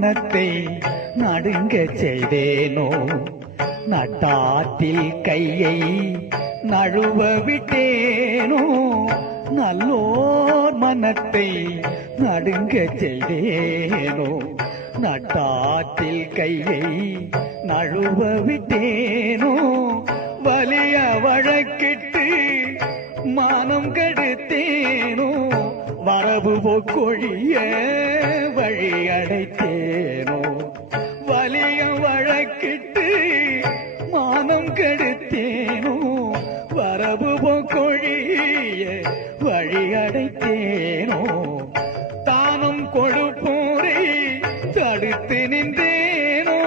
மனத்தை நடுங்க செய்தேனோ நட்டாற்றில் கையை நழுவ விட்டேனோ நல்லோர் மனத்தை நடுங்க செய்தேனோ நட்டாற்றில் கையை நழுவ விட்டேனோ வலிய வழக்கிட்டு மானம் கெடுத்தேனோ வரவு போக்கொழிய வழி அடைத்தேனோ வலிய வழக்கிட்டு மானம் கெடுத்தேனோ வரவு போக்கொழிய வழி அடைத்தேனோ தானம் கொடுப்போரை தடுத்து நின்றேனோ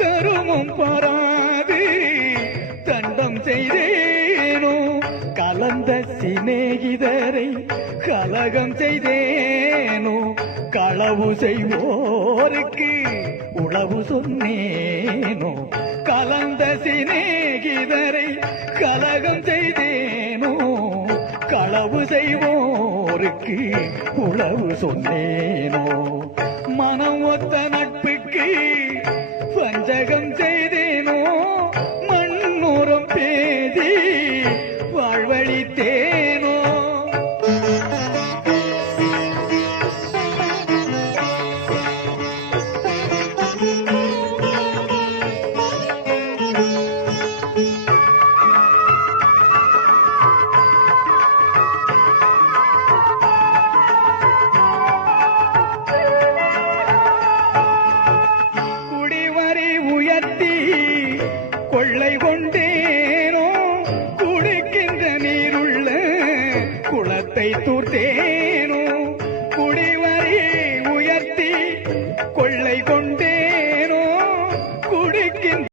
தருமம் பாராது தண்டம் செய்தேனோ கலந்த சிநேகிதரை கலகம் செய்தேனோ களவு செய்வோருக்கு உளவு சொன்னேனோ கலந்த சிநேகிதரை கலகம் செய்தேனோ களவு செய்வோருக்கு உளவு சொன்னேனோ மனம் ஒத்த நட்புக்கு பஞ்சகம் செய்தேனோ மண்ணோரம் பேதி வாழ்வழித்தேனோ கொள்ளை கொண்டேனோ குடிக்கின்ற நீருள்ள குளத்தை தூர்த்தேனோ